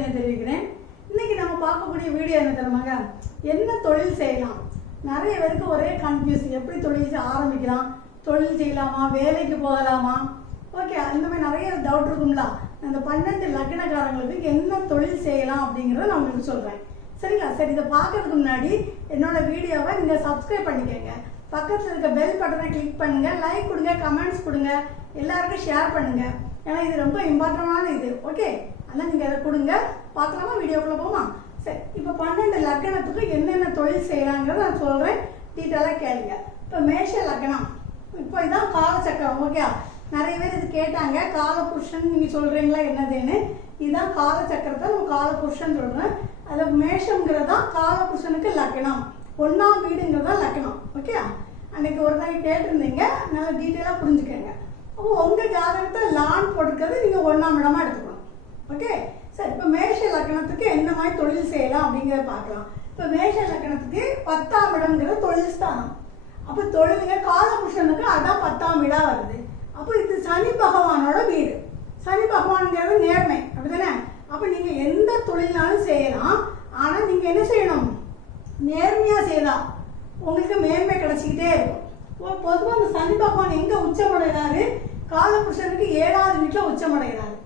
அபிநந்தனை தெரிவிக்கிறேன். இன்னைக்கு நம்ம பார்க்கக்கூடிய வீடியோ என்ன தெரியுமாங்க? என்ன தொழில் செய்யலாம்? நிறைய பேருக்கு ஒரே கன்ஃபியூஸ் எப்படி தொழில் செய்ய ஆரம்பிக்கலாம்? தொழில் செய்யலாமா? வேலைக்கு போகலாமா? ஓகே அந்த மாதிரி நிறைய டவுட் இருக்கும்ல. அந்த பன்னெண்டு லக்னக்காரங்களுக்கு என்ன தொழில் செய்யலாம் அப்படிங்கிறத நான் உங்களுக்கு சொல்கிறேன் சரிங்களா? சரி இதை பார்க்கறதுக்கு முன்னாடி என்னோட வீடியோவை நீங்கள் சப்ஸ்கிரைப் பண்ணிக்கோங்க. பக்கத்தில் இருக்க பெல் பட்டனை கிளிக் பண்ணுங்க. லைக் கொடுங்க கமெண்ட்ஸ் கொடுங்க. எல்லாருக்கும் ஷேர் பண்ணுங்க. ஏன்னா இது ரொம்ப இம்பார்ட்டண்டான இது. ஓகே அதனால் நீங்கள் அதை கொடுங்க. பார்க்கலாமா? வீடியோக்குள்ளே போமா? சரி இப்போ பன்னெண்டு லக்னத்துக்கு என்னென்ன தொழில் செய்யலாங்கிறத நான் சொல்கிறேன் டீட்டெயிலாக கேளுங்க. இப்போ மேஷ லக்னம். இப்போ இதான் காலச்சக்கரம் ஓகே நிறைய பேர் இது கேட்டாங்க. காலபுருஷன் நீங்கள் சொல்கிறீங்களா என்னதுன்னு? இதுதான் காலச்சக்கரத்தை நம்ம காலபுருஷன் சொல்கிறேன் அதில் மேஷங்கிறது தான் காலபுருஷனுக்கு லக்னம். ஒன்றாம் வீடுங்கிறது தான் லக்னம் ஓகே அன்னைக்கு ஒரு நாள் கேட்டிருந்தீங்க. நல்லா டீட்டெயிலாக புரிஞ்சுக்கோங்க. அப்போ உங்கள் ஜாதகத்தை லான் போட்டுக்கிறது நீங்கள் ஒன்றாம் இடமா எடுத்துக்கணும். ஓகே சார் இப்போ மேஷ லக்கணத்துக்கு என்ன மாதிரி தொழில் செய்யலாம் அப்படிங்கிறத பார்க்கலாம். இப்போ மேஷ லக்கணத்துக்கு பத்தாம் இடம்ங்கிற தொழில் ஸ்தானம். அப்போ தொழிலுங்க காலபுஷனுக்கு அதான் பத்தாம் இடம் வருது. அப்போ இது சனி பகவானோட வீடு. சனி பகவான்ங்கிறது நேர்மை அப்படிதானே? அப்போ நீங்கள் எந்த தொழில்னாலும் செய்யலாம். ஆனால் நீங்கள் என்ன செய்யணும்? நேர்மையாக செய்யலாம் உங்களுக்கு மேன்மை கிடைச்சிக்கிட்டே இருக்கும். பொதுவாக அந்த சனி பகவான் எங்கே உச்சமடைகிறாரு காலபுருஷனுக்கு ஏழாவது வீட்டில் உச்சமடைகிறாரு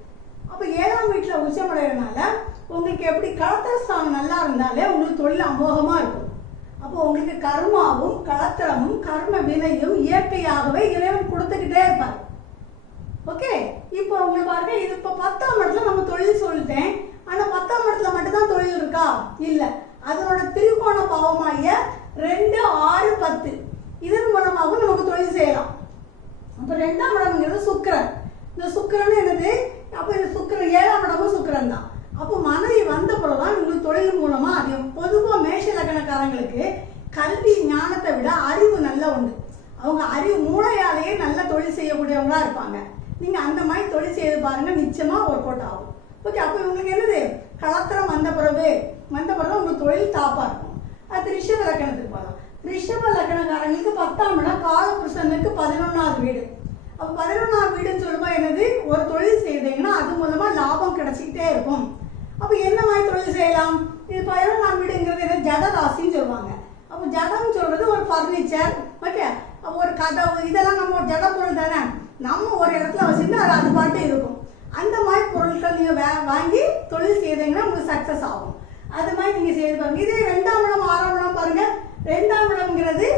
அப்போ ஏழாம் வீட்டில் உச்சமடைகிறதுனால உங்களுக்கு எப்படி களத்திரஸ்தானம் நல்லா இருந்தாலே உங்களுக்கு தொழில் அமோகமாக இருக்கும். அப்போ உங்களுக்கு கர்மாவும் களத்திரமும் கர்ம வினையும் இயற்கையாகவே இறைவன் கொடுத்துக்கிட்டே இருப்பார். ஓகே? இப்போ உங்களுக்கு பாருங்க இது இப்போ பத்தாம் இடத்துல நம்ம தொழில் சொல்லிட்டேன். ஆனால் பத்தாம் இடத்துல மட்டும்தான் தொழில் இருக்கா? இல்லை. அதனோட திருக்கோண பாவமாகிய ரெண்டு ஆறு பத்து. இதன் மூலமாகவும் நமக்கு தொழில் செய்யலாம். அப்போ ரெண்டாம் இடம்ங்கிறது சுக்கிரன். இந்த சுக்கரன் என்னது? அப்போ இது சுக்கரன் ஏழாம் இடமும் சுக்கிரன் தான். அப்போ மனைவி வந்த பிறகுதான் உங்களுக்கு தொழில் மூலமாக அதிகம் பொதுவாக மேஷ லக்கணக்காரங்களுக்கு கல்வி ஞானத்தை விட அறிவு நல்லா உண்டு அவங்க அறிவு மூளையாலேயே நல்ல தொழில் செய்யக்கூடியவங்களா இருப்பாங்க. நீங்கள் அந்த மாதிரி தொழில் செய்து பாருங்கள் நிச்சயமாக ஒர்க் அவுட் ஆகும். ஓகே அப்போ இவங்களுக்கு என்னது? களத்திரம் வந்த பிறகு வந்த பிறகு உங்களுக்கு தொழில் தாப்பாக இருக்கும். அது ரிஷப லக்கணத்துக்கு போகலாம் ரிஷப லக்கணக்காரங்களுக்கு பத்தாம் இடம் காலபுருஷனுக்கு பதினொன்றாவது வீடு. அப்போ பதினொன்றாவது வீடுன்னு சொல்லும்போது என்னது? ஒரு தொழில் செய்தீங்கன்னா அது மூலமா லாபம் கிடைச்சிக்கிட்டே இருக்கும். அப்போ என்ன மாதிரி தொழில் செய்யலாம்? இது பதினொன்றாம் வீடுங்கிறது என்ன? ஜட ராசின்னு சொல்லுவாங்க. அப்போ ஜடம்னு சொல்றது ஒரு ஃபர்னிச்சர் ஓகே ஒரு கதவு இதெல்லாம் நம்ம ஒரு ஜட பொருள் தானே? நம்ம ஒரு இடத்துல வச்சுட்டு அது அது பாட்டு இருக்கும். அந்த மாதிரி பொருட்கள் நீங்கள் வே வாங்கி தொழில் செய்தீங்கன்னா உங்களுக்கு சக்ஸஸ் ஆகும். அது மாதிரி நீங்கள் செய்து பாருங்க. இதே ரெண்டாம் இடம் ஆறாம் இடம் பாருங்க. ரெண்டாம் இடம்ங்கிறது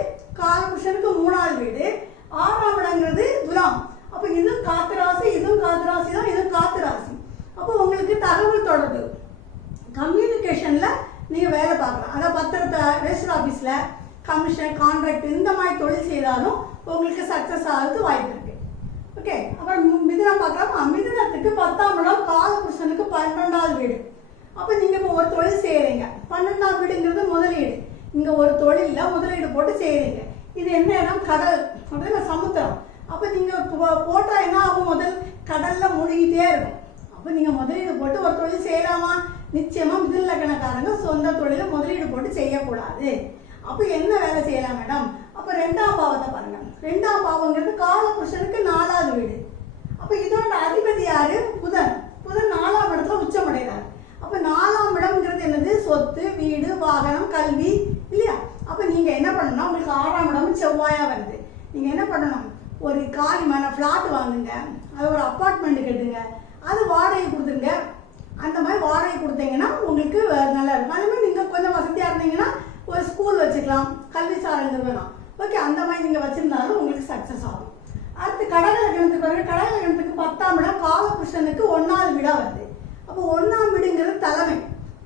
காலபுருஷனுக்கு மூணாவது வீடு. ஆறாம் இடங்கிறது துலாம். அப்போ இதுவும் காத்து ராசி இதுவும் காத்து ராசி தான் இதுவும் காத்து ராசி. அப்போ உங்களுக்கு தகவல் தொடர்பு. கம்யூனிகேஷனில் நீங்கள் வேலை பார்க்கலாம். அதாவது பத்திரத்தை ரெஜிஸ்டர் ஆஃபீஸில் கமிஷன் கான்ட்ராக்ட் இந்த மாதிரி தொழில் செய்தாலும் உங்களுக்கு சக்ஸஸ் ஆகிறதுக்கு வாய்ப்பு இருக்கு. ஓகே அப்புறம் மி- மிதுனம் பார்க்கலாம். மிதுனத்துக்கு பத்தாம் இடம் காலபுருஷனுக்கு பன்னெண்டாவது வீடு. அப்போ நீங்கள் இப்போ ஒரு தொழில் செய்கிறீங்க பன்னெண்டாம் வீடுங்கிறது முதலீடு. இங்கே ஒரு தொழிலில் முதலீடு போட்டு செய்கிறீங்க இது என்ன இடம்? கடல். அப்படின்னா சமுத்திரம். அப்போ நீங்கள் போட்டால் என்ன ஆகும் முதல்? கடலில் மூழ்கிட்டே இருக்கும். அப்போ நீங்கள் முதலீடு போட்டு ஒரு தொழில் செய்யலாமா? நிச்சயமாக மிதில் லக்கணக்காரங்க சொந்த தொழிலை முதலீடு போட்டு செய்யக்கூடாது. அப்போ என்ன வேலை செய்யலாம் மேடம்? அப்போ ரெண்டாம் பாவத்தை பாருங்க. ரெண்டாம் பாவங்கிறது காலபுருஷனுக்கு நாலாவது வீடு. அப்போ இதோட அதிபதி யாரு? புதன். புதன் நாலாம் இடத்துல உச்சமடைகிறார். அப்போ நாலாம் இடம்ங்கிறது என்னது? சொத்து வீடு வாகனம் கல்வி இல்லையா? அப்போ நீங்கள் என்ன பண்ணணும்னா உங்களுக்கு ஆறாம் இடம் செவ்வாயாக வருது. நீங்கள் என்ன பண்ணணும்? ஒரு காலி மன ஃப்ளாட் வாங்குங்க. அது ஒரு அப்பார்ட்மெண்ட் கட்டுங்க. அது வாடகை கொடுத்துருங்க. அந்த மாதிரி வாடகை கொடுத்தீங்கன்னா உங்களுக்கு நல்லா இருக்கும். அதே மாதிரி நீங்கள் கொஞ்சம் வசதியாக இருந்தீங்கன்னா ஒரு ஸ்கூல் வச்சுக்கலாம். கல்வி சார்ந்த நிறுவனம் ஓகே அந்த மாதிரி நீங்கள் வச்சுருந்தாலும் உங்களுக்கு சக்ஸஸ் ஆகும். அடுத்து கடக லக்னத்துக்கு பிறகு கடக லக்னத்துக்கு பத்தாம் இடம் காலபுருஷனுக்கு ஒன்றாவது வீடாக வருது. அப்போ ஒன்றாம் வீடுங்கிறது தலைமை.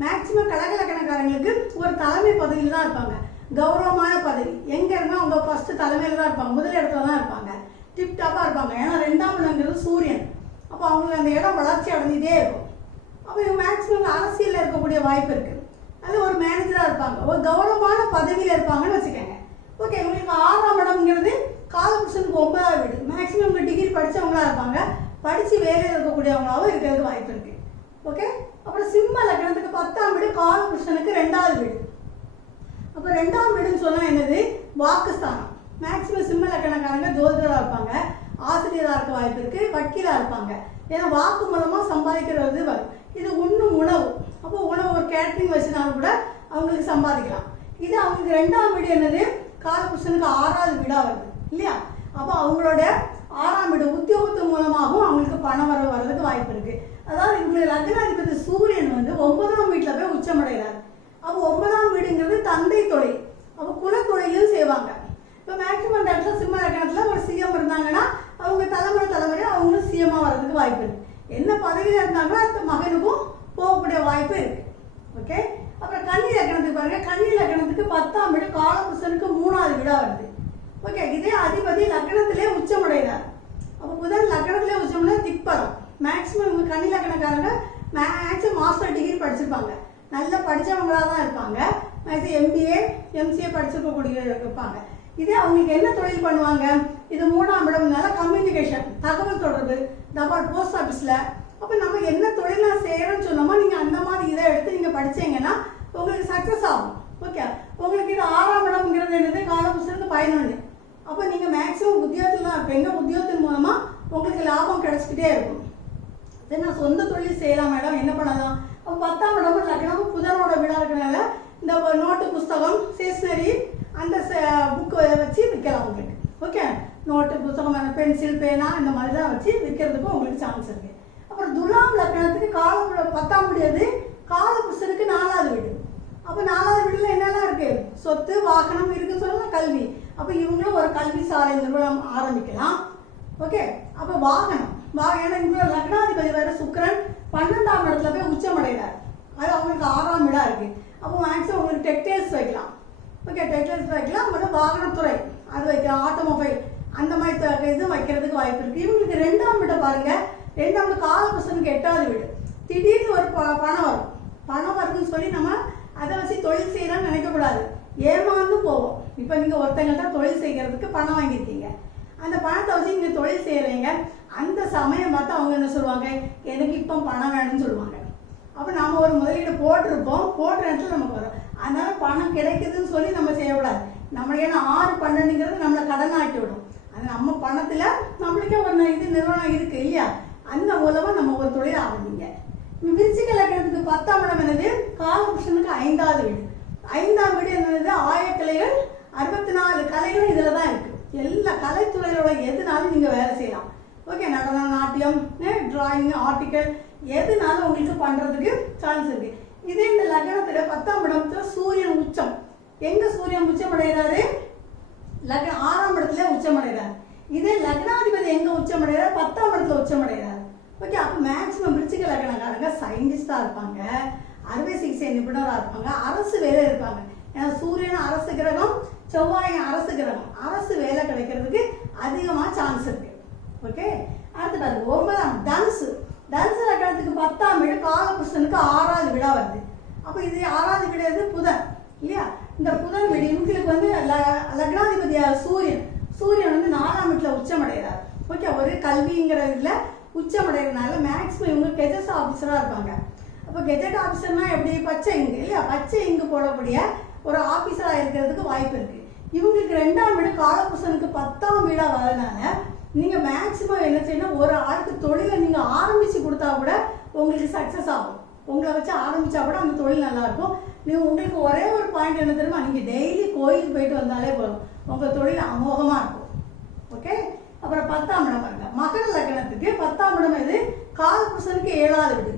மேக்சிமம் கடக லக்கணக்காரங்களுக்கு ஒரு தலைமை பதவியில் தான் இருப்பாங்க. கௌரவமான பதவி எங்கே இருந்தால் அவங்க ஃபஸ்ட்டு தலைமையில் தான் இருப்பாங்க. முதல் இடத்துல தான் இருப்பாங்க. டிப்டாப்பாக இருப்பாங்க. ஏன்னா ரெண்டாம் இடங்கிறது சூரியன். அப்போ அவங்களுக்கு அந்த இடம் வளர்ச்சி அடைஞ்சிட்டே இருக்கும். அப்போ இவங்க மேக்ஸிமம் அரசியலில் இருக்கக்கூடிய வாய்ப்பு இருக்குது அது ஒரு மேனேஜராக இருப்பாங்க. ஒரு கௌரவமான பதவியில் இருப்பாங்கன்னு வச்சுக்கோங்க. ஓகே இவங்களுக்கு ஆறாம் இடம்ங்கிறது காலபுருஷனுக்கு ஒன்பதாவது வீடு. மேக்ஸிமம் இவங்க டிகிரி படித்தவங்களா இருப்பாங்க. படித்து வேலையில் இருக்கக்கூடியவங்களாவும் இருக்கிறதுக்கு வாய்ப்பு இருக்குது ஓகே அப்புறம் சிம்ம லக்னத்துக்கு பத்தாம் வீடு காலபுருஷனுக்கு ரெண்டாவது வீடு. அப்போ ரெண்டாம் வீடுன்னு சொன்னால் என்னது? வாக்குஸ்தானம். மேக்ஸிமம் சிம்ம லக்கணக்காரங்க ஜோதிடராக இருப்பாங்க. ஆசிரியராக இருக்க வாய்ப்பு இருக்குது வக்கீலாக இருப்பாங்க. ஏன்னா வாக்கு மூலமாக சம்பாதிக்கிறது வரும் இது உண்ணும் உணவு. அப்போ உணவு ஒரு கேட்ரிங் வச்சுனாலும் கூட அவங்களுக்கு சம்பாதிக்கலாம். இது அவங்களுக்கு ரெண்டாம் வீடு என்னது? காலபுருஷனுக்கு ஆறாவது வீடாக வருது. இல்லையா? அப்போ அவங்களோட ஆறாம் வீடு உத்தியோகத்து மூலமாகவும் அவங்களுக்கு பணம் வர வர்றதுக்கு வாய்ப்பு இருக்குது அதாவது இவங்களுக்கு லக்னாதிபதி சூரியன் வந்து ஒன்பதாம் வீட்டில் போய் உச்சமடைகிறார். அப்போ ஒன்பதாம் வீடுங்கிறது தந்தை தொழில். அப்போ குலத்தொழிலும் செய்வாங்க. இப்போ மேக்சிமம் அந்த இடத்துல சிம்ம லக்னத்தில் ஒரு சிஎம் இருந்தாங்கன்னா அவங்க தலைமுறை தலைமுறை அவங்களும் சிஎம்மாக வர்றதுக்கு வாய்ப்பு இருக்கு. என்ன பதவியில் இருந்தாங்களோ அந்த மகனுக்கும் போகக்கூடிய வாய்ப்பு இருக்கு. ஓகே அப்புறம் கன்னி லக்னத்துக்கு பாருங்க. கன்னி லக்னத்துக்கு பத்தாம் வீடு காலபுருஷனுக்கு மூணாவது வீடாக வருது. ஓகே இதே அதிபதி லக்னத்திலே உச்சமடைகிறார் அப்போ புதன் லக்னத்திலே உச்சம்னா திக்பலம். மேக்ஸிமம் இவங்க கன்னி லக்னக்காரங்க மேக்ஸிமம் மாஸ்டர் டிகிரி படிச்சிருப்பாங்க. நல்ல படித்தவங்களாக தான் இருப்பாங்க மேக்ஸிமம் எம்பிஏ எம்சிஏ படிச்சிருக்கக்கூடிய இருப்பாங்க. இதே அவங்களுக்கு என்ன தொழில் பண்ணுவாங்க? இது மூணாம் இடம்னால கம்யூனிகேஷன் தகவல் தொடர்பு தபால் போஸ்ட் ஆஃபீஸில் அப்போ நம்ம என்ன தொழிலாக செய்கிறோம்னு சொன்னோமோ நீங்கள் அந்த மாதிரி இதை எடுத்து நீங்கள் படிச்சீங்கன்னா உங்களுக்கு சக்ஸஸ் ஆகும். ஓகே உங்களுக்கு இது ஆறாம் இடம்ங்கிறது என்னது? காலபுஸ்தகத்துக்கு பதினொன்று அப்போ நீங்கள் மேக்ஸிமம் உத்தியோகத்தில் தான் இருப்பீங்க உத்தியோகத்தின் மூலமாக உங்களுக்கு லாபம் கிடச்சிக்கிட்டே இருக்கும். சரி நான் சொந்த தொழில் செய்யலாம் மேடம். என்ன பண்ணலாம்? பத்தாம் இடம் லக்னம் புதனோட விழா இருக்கிறனால இந்த நோட்டு புஸ்தகம் ஸ்டேஷ்னரி அந்த புக்கு வச்சு விற்கலாம் உங்களுக்கு. ஓகே நோட்டு புத்தகம் பென்சில் பேனா இந்த மாதிரி தான் வச்சு விற்கிறதுக்கும் உங்களுக்கு சான்ஸ் இருக்குது அப்புறம் துலாம் லக்னத்துக்கு கால பத்தாம் முடியாது கால புருஷனுக்கு நாலாவது வீடு. அப்போ நாலாவது வீடில் என்னெல்லாம் இருக்குது சொத்து வாகனம் இருக்குன்னு சொல்லலாம் கல்வி. அப்போ இவங்களும் ஒரு கல்வி சாலை நிறுவனம் ஆரம்பிக்கலாம். ஓகே அப்போ வாகனம். வாகனம் இவங்களோட இவங்க லக்னாதிபதி வேறு சுக்கரன். பன்னெண்டாம் இடத்துல போய் உச்சமடைகிறார் அது அவங்களுக்கு ஆறாம் இடம் இருக்கு. அப்போ மேக்ஸிமம் உங்களுக்கு டெக்டைல்ஸ் வைக்கலாம். ஓகே டெக்டைல்ஸ் வைக்கலாம் அப்புறம் வாகனத்துறை அது வைக்கலாம் ஆட்டோமொபைல் அந்த மாதிரி த- இது வைக்கிறதுக்கு வாய்ப்பு இருக்கு. இவங்களுக்கு ரெண்டாம் வீட்டை பாருங்க. ரெண்டாம் கால காலபுசனுக்கு எட்டாவது வீடு. திடீர்னு ஒரு ப- பணம் வரும். பணம் வருதுன்னு சொல்லி நம்ம அதை வச்சு தொழில் செய்யலாம்னு நினைக்கக்கூடாது. ஏமாந்து போவோம். இப்போ நீங்கள் ஒருத்தங்கள்ட்ட தொழில் செய்கிறதுக்கு பணம் வாங்கியிருக்கீங்க. அந்த பணத்தை வச்சு நீங்கள் தொழில் செய்கிறீங்க அந்த சமயம் பார்த்து அவங்க என்ன சொல்லுவாங்க? எனக்கு இப்போ பணம் வேணும்னு சொல்லுவாங்க. அப்போ நாம் ஒரு முதலீடு போட்டிருப்போம் போடுற இடத்துல நமக்கு வரும். அதனால பணம் கிடைக்குதுன்னு சொல்லி நம்ம செய்யக்கூடாது. நம்ம ஏன்னா ஆறு பன்னெண்டுங்கிறது நம்மளை கடன் ஆக்கி விடும். அது நம்ம பணத்தில் நம்மளுக்கே ஒரு இது நிறுவனம் இருக்கு இல்லையா? அந்த மூலமாக நம்ம ஒரு தொழில் ஆரம்பிங்க. விருச்சிக லக்னத்துக்கு பத்தாம் இடம் என்னது? காலபுருஷனுக்கு ஐந்தாவது வீடு. ஐந்தாம் வீடு என்னது? ஆயக்கலைகள் அறுபத்தி நாலு கலைகளும் இதில் தான் இருக்குது எல்லா கலைத்துறையோட எதுனாலும் நீங்கள் வேலை செய்யலாம். ஓகே நடனம் நாட்டியம் eh, டிராயிங் ஆர்டிக்கல் எதுனாலும் உங்களுக்கு பண்ணுறதுக்கு சான்ஸ் இருக்குது இதே இந்த லக்னத்தில் பத்தாம் இடத்துல சூரியன் உச்சம். எங்கே சூரியன் உச்சம் அடைகிறாரு? லக்ன ஆறாம் இடத்துல உச்சம் அடைகிறார். இதே லக்னாதிபதி எங்கே உச்சம் அடைகிறார்? பத்தாம் இடத்துல உச்சம் அடைகிறார். ஓகே அப்போ மேக்ஸிமம் விருச்சிக லக்னக்காரங்க சயின்டிஸ்டாக இருப்பாங்க. அறுவை சிகிச்சை நிபுணராக இருப்பாங்க. அரசு வேலை இருப்பாங்க. ஏன்னா சூரியன் அரசு கிரகம் செவ்வாய் அரசு கிரகம். அரசு வேலை கிடைக்கிறதுக்கு அதிகமாக சான்ஸ் இருக்குது ஓகே? அடுத்து பாருங்க ஒன்பதாம் தனுசு. தனுசு லக்கணத்துக்கு பத்தாம் வீடு காலபுருஷனுக்கு ஆறாவது விழா வருது. அப்போ இது ஆறாவது கிடையாது புதன் இல்லையா? இந்த புதன் வீடு இவங்களுக்கு வந்து ல- லக்னாதிபதியாக சூரியன். சூரியன் வந்து நாலாம் வீட்டில் உச்சமடைகிறார். ஓகே ஒரு கல்விங்கிற இதில் உச்சமடைகிறதுனால மேக்ஸிமம் இவங்க கெஜஸ் ஆஃபீஸராக இருப்பாங்க. அப்போ கெஜெட் ஆஃபீஸர்னா எப்படி? பச்சை இங்கு இல்லையா? பச்சை இங்கு போடக்கூடிய ஒரு ஆஃபீஸராக இருக்கிறதுக்கு வாய்ப்பு இருக்குது இவங்களுக்கு ரெண்டாம் வீடு காலபுருஷனுக்கு பத்தாம் வீடாக வரதுனால நீங்கள் மேக்ஸிமம் என்ன செய்யணும் ஒரு ஆளுக்கு தொழிலை நீங்கள் ஆரம்பித்து கொடுத்தா கூட உங்களுக்கு சக்ஸஸ் ஆகும். உங்களை வச்சு ஆரம்பிச்சா கூட அந்த தொழில் நல்லா இருக்கும். நீங்கள் உங்களுக்கு ஒரே ஒரு பாயிண்ட் என்ன தெரியுமா? நீங்கள் டெய்லி கோயிலுக்கு போயிட்டு வந்தாலே போதும். உங்கள் தொழில் அமோகமாக இருக்கும். ஓகே அப்புறம் பத்தாம் இடம் பாருங்க. மகர லக்னத்துக்கு பத்தாம் இடம் எது? காலபுருஷனுக்கு ஏழாவது வீடு.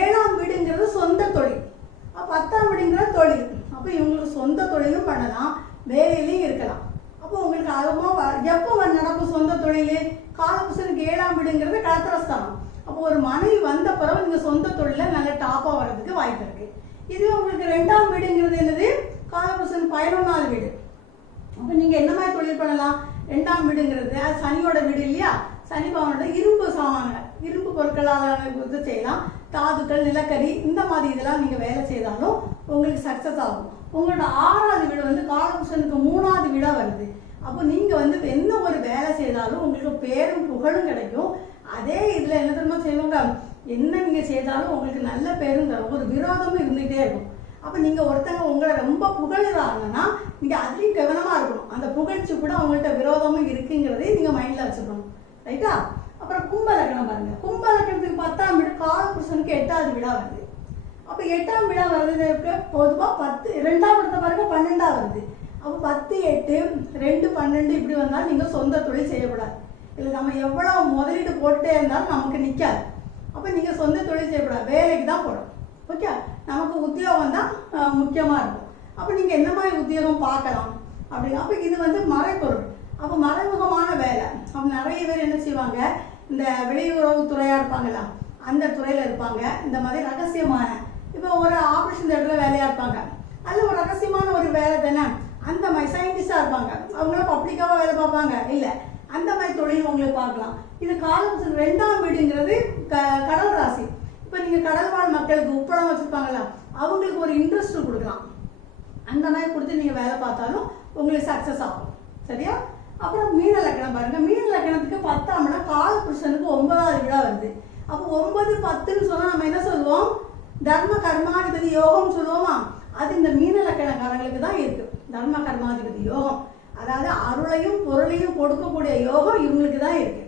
ஏழாம் வீடுங்கிறது சொந்த தொழில். பத்தாம் வீடுங்கிற தொழில். அப்போ இவங்களுக்கு சொந்த தொழிலும் பண்ணலாம். வேலையிலையும் இருக்கலாம். அப்போ உங்களுக்கு அதுமா எப்போ வந்து நடக்கும் சொந்த தொழில்? காலபுசனுக்கு ஏழாம் வீடுங்கிறது கலத்திரஸ்தானம். அப்போ ஒரு மனைவி வந்த பிறகு நீங்கள் சொந்த தொழிலில் நல்ல டாப்பாக வர்றதுக்கு வாய்ப்பு இருக்கு. இது உங்களுக்கு ரெண்டாம் வீடுங்கிறது என்னது? காலபுசன் பதினொன்றாவது வீடு. அப்போ நீங்கள் என்ன மாதிரி தொழில் பண்ணலாம்? ரெண்டாம் வீடுங்கிறது அது சனியோட வீடு இல்லையா? சனி பவனோட இரும்பு சாமான்கள். இரும்பு பொருட்களால் இது செய்யலாம். தாதுக்கள் நிலக்கரி இந்த மாதிரி இதெல்லாம் நீங்கள் வேலை செய்தாலும் உங்களுக்கு சக்ஸஸ் ஆகும். உங்களோட ஆறாவது வீடு வந்து காலபுருஷனுக்கு மூணாவது வீடாக வருது. அப்போ நீங்கள் வந்து என்ன ஒரு வேலை செய்தாலும் உங்களுக்கு பேரும் புகழும் கிடைக்கும். அதே இதில் என்ன தெரியுமா செய்வாங்க? என்ன நீங்கள் செய்தாலும் உங்களுக்கு நல்ல பேரும் தரும். ஒரு விரோதமும் இருந்துகிட்டே இருக்கும். அப்போ நீங்கள் ஒருத்தங்க உங்களை ரொம்ப புகழ்றாங்கன்னா நீங்கள் அதுலேயும் கவனமாக இருக்கணும். அந்த புகழ்ச்சி கூட அவங்கள்ட்ட விரோதமும் இருக்குங்கிறதையும் நீங்கள் மைண்டில் வச்சுக்கணும். ரைட்டா அப்புறம் கும்ப லக்னம் பாருங்க. கும்ப லக்னத்துக்கு பத்தாம் வீடு காலபுருஷனுக்கு எட்டாவது வீடா வருது. அப்போ எட்டாம் வீடா வருது பொதுவாக பத்து ரெண்டாம் இடத்த பாருங்க பன்னெண்டாக வருது. அப்போ பத்து எட்டு ரெண்டு பன்னெண்டு இப்படி வந்தாலும் நீங்கள் சொந்த தொழில் செய்யக்கூடாது. இல்லை நம்ம எவ்வளோ முதலீடு போட்டுட்டே இருந்தாலும் நமக்கு நிற்காது அப்போ நீங்கள் சொந்த தொழில் செய்யக்கூடாது. வேலைக்கு தான் போடும் ஓகே? நமக்கு உத்தியோகம் தான் முக்கியமாக இருக்கும். அப்போ நீங்கள் என்ன மாதிரி உத்தியோகம் பார்க்கலாம்? அப்படி அப்போ இது வந்து மறைப்பொருள் அப்போ மறைமுகமான வேலை. அப்போ நிறைய பேர் என்ன செய்வாங்க? இந்த வெளியுறவு துறையாக இருப்பாங்களா அந்த துறையில் இருப்பாங்க. இந்த மாதிரி ரகசியமான இப்போ ஒரு ஆபரேஷன் தேட்டரில் வேலையாக இருப்பாங்க. அதில் ஒரு ரகசியமான ஒரு வேலை தானே? அந்த மாதிரி சயின்டிஸ்டாக இருப்பாங்க. அவங்களாம் பப்ளிக்காக வேலை பார்ப்பாங்க? இல்லை. அந்த மாதிரி தொழில் உங்களுக்கு பார்க்கலாம். இது காலம் ரெண்டாம் வீடுங்கிறது க- கடல் ராசி. இப்போ நீங்கள் கடல் வாழ் மக்களுக்கு உப்பளம் வச்சுருப்பாங்களா அவங்களுக்கு ஒரு இன்ட்ரெஸ்ட் கொடுக்கலாம். அந்த மாதிரி கொடுத்து நீங்கள் வேலை பார்த்தாலும் உங்களுக்கு சக்ஸஸ் ஆகும். சரியா? அப்புறம் மீன லக்கணம் பாருங்கள் மீன லக்கணத்துக்கு பத்தாம் இடம் காலபுருஷனுக்கு ஒன்பதாவது விழா வருது. அப்போ ஒன்பது பத்துன்னு சொன்னால் நம்ம என்ன சொல்லுவோம்? தர்ம கர்மாதிபதி யோகம் சொல்லுவோமா? அது இந்த மீன லக்கணக்காரங்களுக்கு தான் இருக்கு. தர்ம கர்மாதிபதி யோகம். அதாவது அருளையும் பொருளையும் கொடுக்கக்கூடிய யோகம் இவங்களுக்கு தான் இருக்கு.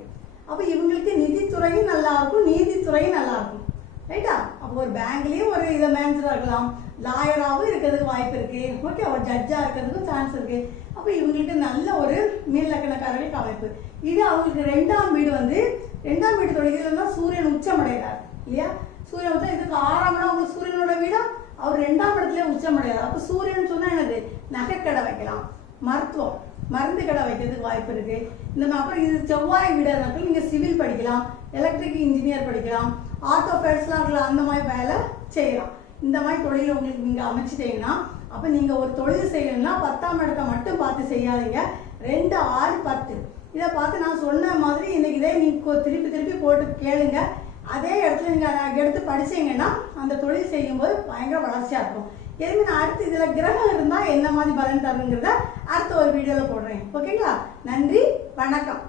அப்போ இவங்களுக்கு நிதித்துறையும் நல்லா இருக்கும் நீதித்துறையும் நல்லா இருக்கும். ரைட்டா அப்போ ஒரு பேங்க்லேயும் ஒரு இதை மேனேஜராக இருக்கலாம். லாயராகவும் இருக்கிறதுக்கு வாய்ப்பு இருக்கு. ஓகே ஒரு ஜட்ஜாக இருக்கிறதுக்கும் சான்ஸ் இருக்கு. அப்போ இவங்களுக்கு நல்ல ஒரு மீனலக்கணக்காரர்களுக்கு அமைப்பு. இது அவங்களுக்கு ரெண்டாம் வீடு வந்து ரெண்டாம் வீடு தொழில்கள் தான் சூரியன் உச்சமடைகிறார். இல்லையா? சூரியன் உச்சம் இதுக்கு ஆறாம் இடம் உங்களுக்கு சூரியனோட வீடா? அவர் ரெண்டாம் இடத்துல உச்சமடைகிறார் அப்போ சூரியன் சொன்னா என்னது? நகைக்கடை வைக்கலாம். மருத்துவம். மருந்து கடை வைக்கிறதுக்கு வாய்ப்பு இருக்கு. இந்த அப்புறம் இது செவ்வாய் வீடுனாக்கள் நீங்க சிவில் படிக்கலாம் எலக்ட்ரிக் இன்ஜினியர் படிக்கலாம் ஆட்டோ ஃபேட்ஸ்லாம் இருக்கலாம் அந்த மாதிரி வேலை செய்யலாம். இந்த மாதிரி தொழில் உங்களுக்கு நீங்க அமைச்சிட்டீங்கன்னா அப்ப நீங்க ஒரு தொழில் செய்யணும்னா பத்தாம் இடத்தை மட்டும் பார்த்து செய்யாதீங்க. ரெண்டு ஆறு பத்து. இதை பார்த்து நான் சொன்ன மாதிரி இன்னைக்கு இதே நீங்கள் திருப்பி திருப்பி போட்டு கேளுங்க. அதே இடத்துல நீங்கள் எடுத்து படிச்சீங்கன்னா அந்த தொழில் செய்யும்போது பயங்கர வளர்ச்சியாக இருக்கும். எதுவுமே நான் அடுத்து இதில் கிரகம் இருந்தால் என்ன மாதிரி பலன் தருங்கிறத அடுத்த ஒரு வீடியோவில் போடுறேன். ஓகேங்களா நன்றி வணக்கம்.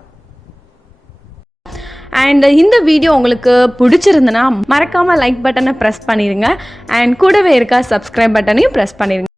அண்ட் இந்த வீடியோ உங்களுக்கு பிடிச்சிருந்துன்னா மறக்காமல் லைக் பட்டனை ப்ரெஸ் பண்ணிடுங்க அண்ட் கூடவே இருக்க சப்ஸ்கிரைப் பட்டனையும் ப்ரெஸ் பண்ணிடுங்க